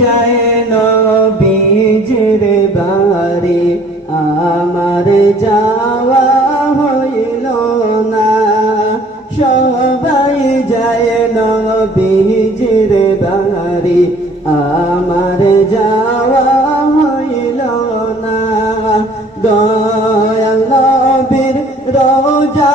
যায় নবীজের বাড়ি, আমার যাওয়া হইল না। সবাই যায় নবীজের বাড়ি, আমার যাওয়া হইল না। দয়াল নবীর রোজা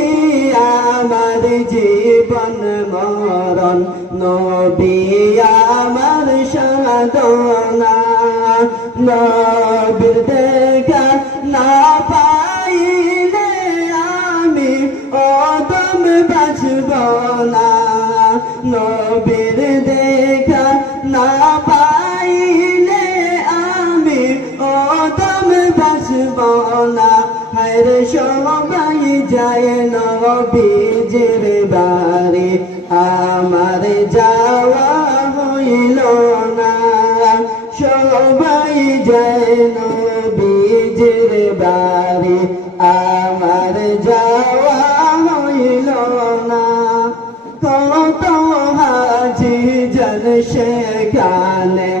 নবী আমার সাধনা। নবীর দেখা না পাইলে আমি অদম বাঁচব না। নবীর দেখা না পাইলে আমি অদম বাঁচব না। হায়রে সবাই যায় নবীজের বাড়ি। আমার যাওয়া হইল না। সবাই যেন বীজের বাড়ি, আমার যাওয়া হইল না। কত হাজি জন সেখানে আমার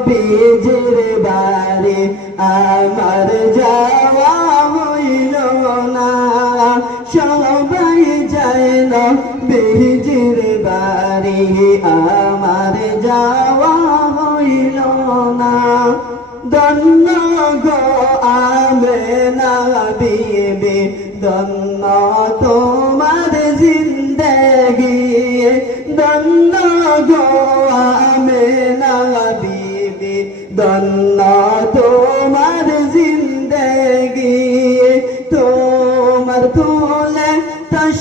নবীজির বাড়ি আমার যাওয়া হইল না। সবাই যায় নবীজির বাড়ি আমার যাওয়া হইল না। দন্ন গো আমে না বিবে দন্ন তোমার জিন্দগি। দন্ন গো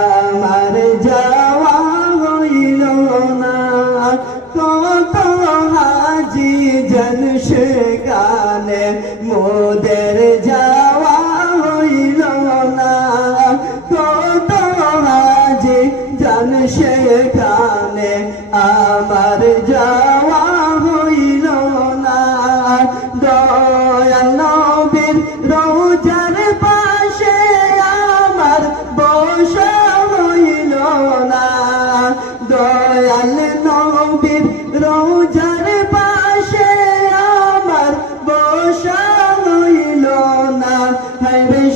আমার যাওয়া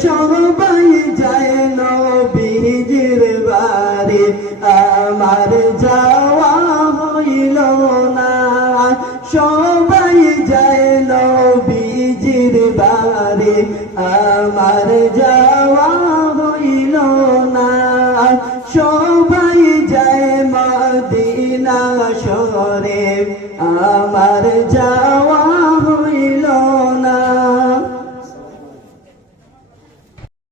সবাই যায় নবীজির বাড়ি। আমার যাওয়া হইল না। সবাই যায় নবীজির বাড়ি। আমার যাওয়া হইল না। সবাই যায় মদিনা সরে আমার